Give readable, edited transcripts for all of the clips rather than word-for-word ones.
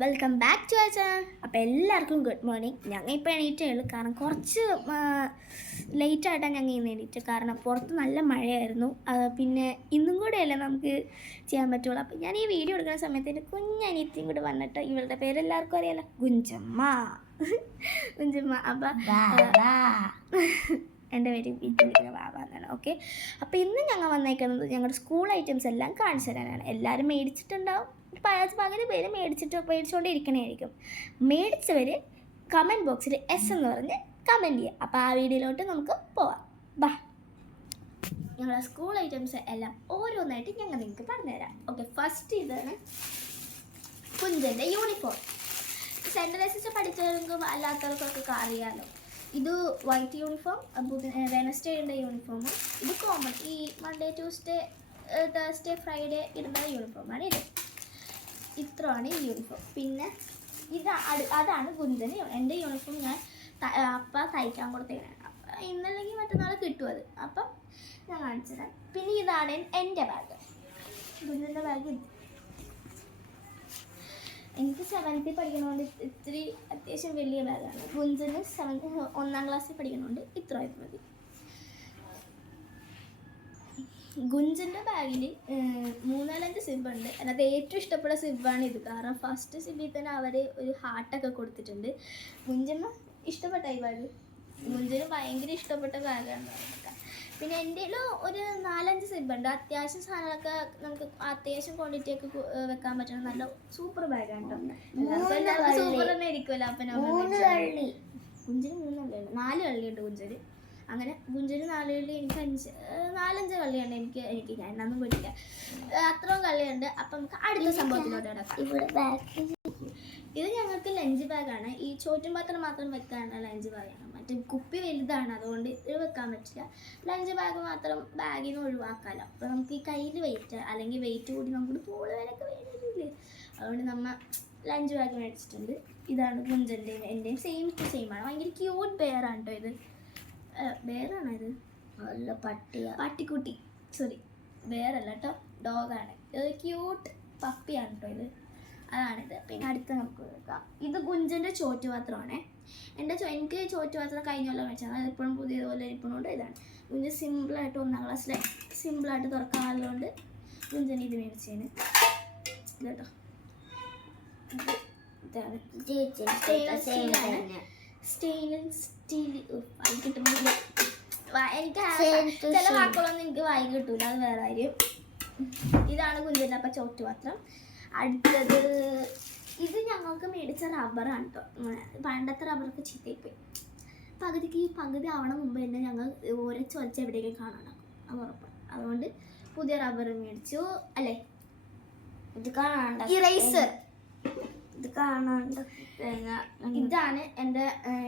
Welcome back to our channel. അപ്പോൾ എല്ലാവർക്കും good morning. ഞങ്ങൾ ഇപ്പോൾ എണീറ്റേ ഉള്ളൂ, കാരണം കുറച്ച് ലേറ്റായിട്ടാണ് ഞങ്ങൾ ഇന്ന് എണീറ്റ്. കാരണം പുറത്ത് നല്ല മഴയായിരുന്നു. പിന്നെ ഇന്നും കൂടെയല്ലേ നമുക്ക് ചെയ്യാൻ പറ്റുള്ളൂ. അപ്പോൾ ഞാൻ ഈ വീഡിയോ എടുക്കുന്ന സമയത്ത് എൻ്റെ കുഞ്ഞനിയത്തിയും കൂടെ വന്നിട്ട്, ഇവളുടെ പേരെല്ലാവർക്കും അറിയാലോ, ഗുഞ്ചമ്മ. അപ്പം എൻ്റെ പേര് വീട്ടിലിരിക്കുന്ന ബാബ എന്നാണ്. ഓക്കെ, അപ്പോൾ ഇന്ന് ഞങ്ങൾ വന്നേക്കുന്നത് ഞങ്ങളുടെ സ്കൂൾ ഐറ്റംസ് എല്ലാം കാണിച്ചു തരാനാണ്. എല്ലാവരും മേടിച്ചിട്ടുണ്ടാവും, പകുതി പേര് മേടിച്ചുകൊണ്ടിരിക്കണമായിരിക്കും. മേടിച്ചവർ കമൻറ്റ് ബോക്സിൽ എസ് എന്ന് പറഞ്ഞ് കമൻറ്റ് ചെയ്യുക. അപ്പോൾ ആ വീഡിയോയിലോട്ട് നമുക്ക് പോവാം. ബാ, ഞങ്ങളുടെ സ്കൂൾ ഐറ്റംസ് എല്ലാം ഓരോന്നായിട്ട് ഞങ്ങൾ നിങ്ങൾക്ക് പറഞ്ഞുതരാം. ഓക്കെ, ഫസ്റ്റ് ഇതാണ് കുഞ്ചൻ്റെ യൂണിഫോം. സെൻട്രൽ എസ് പഠിച്ചവർക്കും അല്ലാത്തവർക്കൊക്കെ അറിയാമല്ലോ. ഇത് വൈറ്റ് യൂണിഫോം, വെനസ്ഡേയുടെ യൂണിഫോമും. ഇത് കോമൺ, ഈ മൺഡേ ട്യൂസ്ഡേ തേഴ്സ്ഡേ ഫ്രൈഡേ ഇടുന്ന യൂണിഫോമാണ് ഇത്. ഇത്രയാണ് ഈ യൂണിഫോം. പിന്നെ അതാണ് ഗുഞ്ചന്. എൻ്റെ യൂണിഫോം ഞാൻ അപ്പം തയ്ക്കാൻ കൊടുത്തേക്കാണ്. അപ്പം ഇന്നല്ലെങ്കിൽ മറ്റന്നാൾ കിട്ടും അത്. അപ്പം ഞാൻ കാണിച്ചത്. പിന്നെ ഇതാണ് എൻ്റെ ബാഗ്, ഗുഞ്ചൻ്റെ ബാഗ്. എനിക്ക് 7th പഠിക്കണോണ്ട് ഇത്തിരി അത്യാവശ്യം വലിയ ബാഗാണ്. ഗുഞ്ചന് 1ാം ക്ലാസ്സിൽ പഠിക്കണോണ്ട് ഇത്രയായിട്ട് മതി. ഗുഞ്ചൻ്റെ ബാഗിൽ 3-4 സിബുണ്ട്. അതിനകത്ത് ഏറ്റവും ഇഷ്ടപ്പെട്ട സിബാണ് ഇത്. കാരണം ഫസ്റ്റ് സിബിൽ തന്നെ അവർ ഒരു ഹാർട്ടൊക്കെ കൊടുത്തിട്ടുണ്ട്. ഗുഞ്ചന് ഇഷ്ടപ്പെട്ട ഈ ബാഗ്. ഗുഞ്ചന് ഭയങ്കര ഇഷ്ടപ്പെട്ട ബാഗാണ്. പിന്നെ എൻ്റെ ഒരു 4-5 സിബുണ്ട്. അത്യാവശ്യം സാധനങ്ങളൊക്കെ നമുക്ക് അത്യാവശ്യം ക്വാണ്ടിറ്റി ഒക്കെ വെക്കാൻ പറ്റുന്ന നല്ല സൂപ്പർ ബാഗാണ് കേട്ടോ. സൂപ്പർ തന്നെ ഇരിക്കുമല്ലോ. അപ്പം ഗുഞ്ചന് 3 കള്ളിയുണ്ട്, 4 കള്ളിയുണ്ട് ഗുഞ്ചന്. അങ്ങനെ ഗുഞ്ചന് 4 കള്ളി, എനിക്ക് 4-5 കള്ളിയുണ്ട്. എനിക്ക് ഞാൻ എന്നൊന്നും പഠിക്കാം, അത്രയും കള്ളിയുണ്ട്. അപ്പം നമുക്ക് അടുത്ത സംഭവത്തിലോട്ട് കിടക്കാം. ഇത് ഞങ്ങൾക്ക് ലഞ്ച് ബാഗാണ്. ഈ ചോറ്റും പാത്രം മാത്രം വെക്കാനുള്ള ലഞ്ച് ബാഗാണ്. മറ്റേ കുപ്പി വലുതാണ്, അതുകൊണ്ട് ഇത് വെക്കാൻ പറ്റില്ല. ലഞ്ച് ബാഗ് മാത്രം ബാഗിൽ നിന്ന് ഒഴിവാക്കാമല്ലോ. അപ്പോൾ നമുക്ക് ഈ കയ്യിൽ വെയിറ്റ്, അല്ലെങ്കിൽ വെയിറ്റ് കൂടി നമുക്ക് തോള് വരെയൊക്കെ വേണ്ടിയില്ലേ. അതുകൊണ്ട് നമ്മൾ ലഞ്ച് ബാഗ് മേടിച്ചിട്ടുണ്ട്. ഇതാണ് ഗുഞ്ചൻ്റെയും എൻ്റെയും സെയിമാണ്. ഭയങ്കര ക്യൂട്ട് ബെയറാണ് കേട്ടോ ഇത്. ബെയറാണോ ഇത്? നല്ല പട്ടിക്കുട്ടി, സോറി ബെയറല്ല കേട്ടോ, ഡോഗാണ്. ഇത് ക്യൂട്ട് പപ്പിയാണ് കേട്ടോ ഇത്. അതാണിത്. പിന്നെ അടുത്ത നമുക്ക് നോക്കാം. ഇത് ഗുഞ്ചൻ്റെ ചോറ്റുപാത്രമാണേ. എനിക്ക് ചോറ്റുപാത്രം കഴിഞ്ഞ കൊല്ലം മേടിച്ചത്, അത് എപ്പോഴും പുതിയതുപോലെ ഇരിപ്പുണ്ട്. ഇതാണ് ഗുഞ്ചൻ സിമ്പിളായിട്ട് 1ാം ക്ലാസ്സിലെ സിമ്പിളായിട്ട് തുറക്കാനുള്ളതുകൊണ്ട് ഗുഞ്ചൻ ഇത് മേടിച്ചതിന് ഇത് കേട്ടോ. ഇതാണ് സ്റ്റെയിൻലെസ് സ്റ്റീൽ. വായി കിട്ടുമ്പോൾ എനിക്ക് ചില വാക്കുകളൊന്നും എനിക്ക് വായി കിട്ടൂല, അത് വേറെ കാര്യം. ഇതാണ് ഗുഞ്ചൻ്റെ അപ്പം ചോറ്റുപാത്രം. അടുത്തത് ഇത് ഞങ്ങൾക്ക് മേടിച്ച റബ്ബറാണ് കേട്ടോ. പണ്ടത്തെ റബ്ബറൊക്കെ ചീത്തയിപ്പോയി. പകുതി ആവണ മുമ്പ് തന്നെ ഞങ്ങൾ ഒരച്ച് എവിടെയെങ്കിലും കാണണം, അത് ഉറപ്പാണ്. അതുകൊണ്ട് പുതിയ റബ്ബർ മേടിച്ചു. അല്ലേ, ഇത് കാണാണ്ട് ഇറേസർ. ഇത് കാണാണ്ട്. ഇതാണ് എൻ്റെ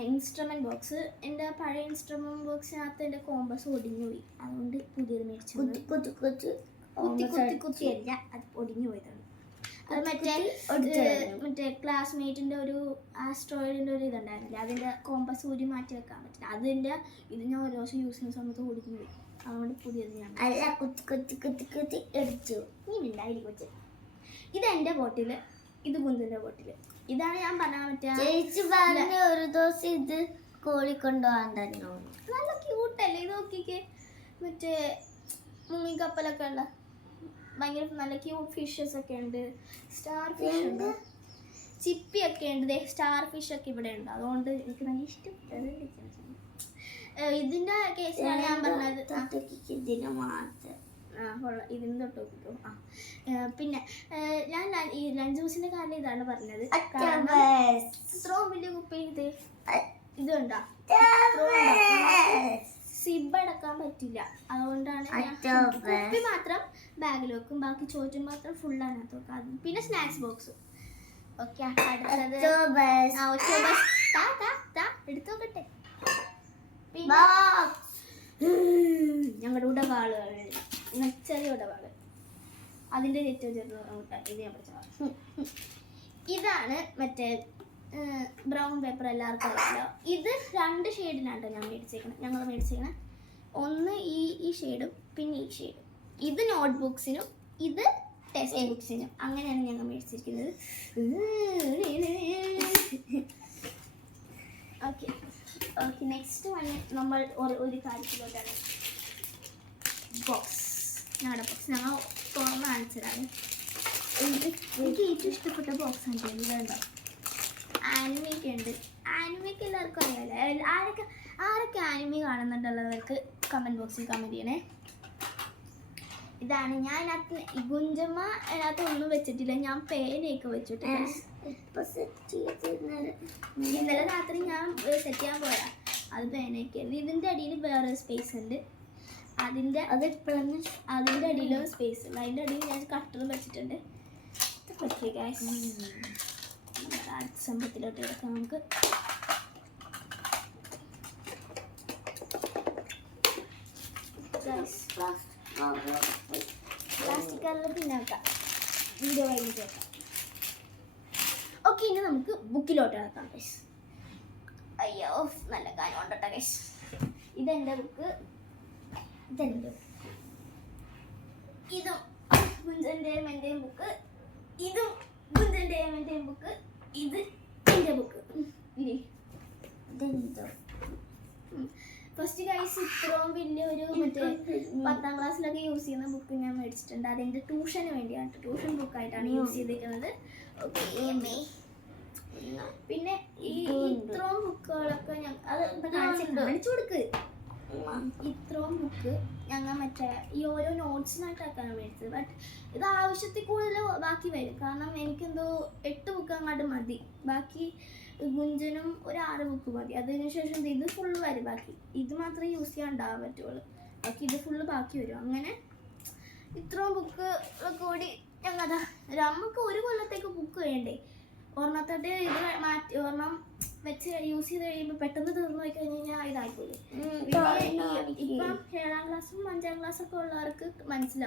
ഇൻസ്ട്രുമെൻറ്റ് ബോക്സ്. എൻ്റെ പഴയ ഇൻസ്ട്രുമെൻറ്റ് ബോക്സിനകത്ത് എൻ്റെ കോമ്പസ് ഒടിഞ്ഞു പോയി, അതുകൊണ്ട് പുതിയത് മേടിച്ചു. കുത്തിയല്ല, അത് ഒടിഞ്ഞു പോയതാണ്. അത് മറ്റേ ക്ലാസ്മേറ്റിൻ്റെ ഒരു ആസ്ട്രോയിഡിൻ്റെ ഒരു ഇതുണ്ടായിരുന്നില്ല, അതിൻ്റെ കോമ്പസ് ഊരി മാറ്റി വെക്കാൻ പറ്റില്ല. ഇത് ഞാൻ ഒരു ദിവസം യൂസ് ചെയ്യുന്ന സമയത്ത് ഓടിഞ്ഞു പോയി, അതുകൊണ്ട് പുതിയത് ഞാൻ കുത്തി എടുത്തു. നീ മിണ്ടായി കൊച്ച്. ഇതെൻ്റെ ബോട്ടിൽ, ഇത് ഗുഞ്ചൻ്റെ ബോട്ടിൽ. ഇതാണ് ഞാൻ പറഞ്ഞാൽ പറ്റുക. ഒരു ദിവസം ഇത് കോഴിക്കൊണ്ടുപോകാൻ തന്നെ നല്ല ക്യൂട്ടല്ലേ. ഇത് നോക്കിക്കേ, മറ്റേ മുങ്ങിക്കപ്പലൊക്കെ ഉള്ള ഭയങ്കര നല്ല ക്യൂട്ട് ഫിഷസ് ഒക്കെ ഉണ്ട്. സ്റ്റാർ ഫിഷ് ഉണ്ട്, ചിപ്പിയൊക്കെ ഉണ്ട്. സ്റ്റാർ ഫിഷ് ഒക്കെ ഇവിടെ ഉണ്ട്, അതുകൊണ്ട് എനിക്ക് നല്ല ഇഷ്ടപ്പെട്ടത്. ഇതിൻ്റെ കേസിലാണ് ഞാൻ പറഞ്ഞത്. ഇതിന് തൊട്ട് നോക്കിക്കോ. പിന്നെ ഞാൻ ഈ ലഞ്ച് ബോക്സിൻ്റെ കാര്യം ഇതാണ് പറഞ്ഞത്. ഇത്രയും വലിയ കുപ്പി ഇത് കണ്ടോ, സിബ് അടക്കാൻ പറ്റില്ല, അതുകൊണ്ടാണ് കുപ്പി മാത്രം ബാഗിൽ വെക്കും, ബാക്കി ചോറ്റും മാത്രം ഫുൾ അതിനകത്ത് വെക്കാം. പിന്നെ സ്നാക്സ് ബോക്സ്. ഓക്കെ, അടുത്തത് എടുത്തു നോക്കട്ടെ. പിന്നെ ഞങ്ങളുടെ ഉടവാളുകൾ, ചെറിയ ഉടവാള്, അതിൻ്റെ ഏറ്റവും ചെറുത് ഇത് ഞാൻ പഠിച്ച. ഇതാണ് മറ്റേ ബ്രൗൺ പേപ്പർ, എല്ലാവർക്കും അറിയാമല്ലോ. ഇത് 2 ഷെയ്ഡിനാണ് ഞങ്ങൾ മേടിച്ചേക്കണം. ഒന്ന് ഈ ഷെയ്ഡും പിന്നെ ഈ ഷെയ്ഡും. ഇത് നോട്ട്ബുക്സിനും, ഇത് ടെക്സ്റ്റ് ബുക്സിനും അങ്ങനെയാണ് ഞങ്ങൾ മേടിച്ചിരിക്കുന്നത്. ഓക്കെ ഓക്കെ, നെക്സ്റ്റ് വൺ നമ്മൾ ഒരു കാര്യത്തിലോട്ടാണ്. ബോക്സ്, ഞങ്ങളുടെ ബോക്സ് ഞങ്ങൾ തുറന്ന് കാണിച്ചതാണ്. എനിക്ക് ഏറ്റവും ഇഷ്ടപ്പെട്ട ബോക്സ് ആണ് ഇതുണ്ടോ. ആനിമയൊക്കെ ഉണ്ട്. ആനിമയൊക്കെ എല്ലാവർക്കും അറിയാമല്ലോ. ആരൊക്കെ ആനിമി കാണുന്നുണ്ടുള്ളവർക്ക് കമൻറ്റ് ബോക്സിൽ കമൻറ്റ് ചെയ്യണേ. ഇതാണ് ഞാൻ അതിനകത്ത് ഗുഞ്ചമ്മ അതിനകത്ത് ഒന്നും വെച്ചിട്ടില്ല, ഞാൻ പേനയൊക്കെ വെച്ചിട്ട് ഇന്നലെ രാത്രി ഞാൻ സെറ്റ് ചെയ്യാൻ പോയാ. അത് പേനയൊക്കെ ഇതിൻ്റെ അടിയിൽ വേറെ സ്പേസ് ഉണ്ട്. അതിൻ്റെ അടിയിലും സ്പേസ് ഉണ്ട്. അതിൻ്റെ അടിയിൽ ഞാൻ കട്ടറും വെച്ചിട്ടുണ്ട്. ഓക്കെ ഗൈസ്, അടുത്ത സംഭവത്തിലോട്ട് കിടക്കാം നമുക്ക്. പ്ലാസ്റ്റിക് കവറിൽ പിന്നെ വെക്കാം, വീഡിയോ കഴിഞ്ഞിട്ട് വെക്കാം. ഓക്കെ, ഇനി നമുക്ക് ബുക്കിലോട്ട് കിടക്കാം ഗൈസ്. അയ്യോ നല്ല കാര്യം ഉണ്ടോ ഗൈസ്. ഇതെൻ്റെ ബുക്ക്, ഇതെൻ്റെ ബുക്ക്, ഇതും ഗുഞ്ചൻ്റെയും എൻ്റെയും ബുക്ക്, ഇതും ഗുഞ്ചൻ്റെയും എൻ്റെയും ബുക്ക്, ഇത് എൻ്റെ ബുക്ക്. ഇതെന്തോ ഫസ്റ്റ് ഗൈസ് ഇത്രയും വലിയ ഒരു മറ്റേ 10ാം ക്ലാസ്സിലൊക്കെ യൂസ് ചെയ്യുന്ന ബുക്ക് ഞാൻ മേടിച്ചിട്ടുണ്ട്. അതെൻ്റെ ട്യൂഷന് വേണ്ടിയാണ്, ട്യൂഷൻ ബുക്കായിട്ടാണ് യൂസ് ചെയ്തിരിക്കുന്നത്. പിന്നെ ഈ ഇത്രയും ബുക്കുകളൊക്കെ കാണിച്ചു കൊടുക്ക്. ഇത്രയും ബുക്ക് ഞങ്ങൾ മറ്റേ ഈ ഓരോ നോട്ട്സിനായിട്ടാക്കാണ് മേടിച്ചത്. ബട്ട് ഇത് ആവശ്യത്തിൽ കൂടുതൽ ബാക്കി വരും. കാരണം എനിക്കെന്തോ 8 ബുക്ക് അങ്ങോട്ട് മതി. ബാക്കി ഗുഞ്ചനും ഒരു 6 ബുക്ക് മതി. അതിനുശേഷം ഇത് ഫുള്ള് വരും. ബാക്കി ഇത് മാത്രമേ യൂസ് ചെയ്യാൻ ഉണ്ടാകാൻ പറ്റുള്ളൂ. ബാക്കി ഇത് ഫുള്ള് ബാക്കി വരും. അങ്ങനെ ഇത്രയും ബുക്ക് കൂടി ഞങ്ങൾതാ നമുക്ക് ഒരു കൊല്ലത്തേക്ക് ബുക്ക് വേണ്ടേ. ഒരെണ്ണത്തോട്ട് ഇത് മാറ്റി ഒരെണ്ണം വെച്ച് യൂസ് ചെയ്ത് കഴിയുമ്പോൾ പെട്ടെന്ന് തീർന്നു പോയി കഴിഞ്ഞ് കഴിഞ്ഞാൽ ഇതായിപ്പോയി. ഇപ്പം 7ാം ക്ലാസ്സും 5ാം ക്ലാസ്സൊക്കെ ഉള്ളവർക്ക് മനസ്സിലാവും.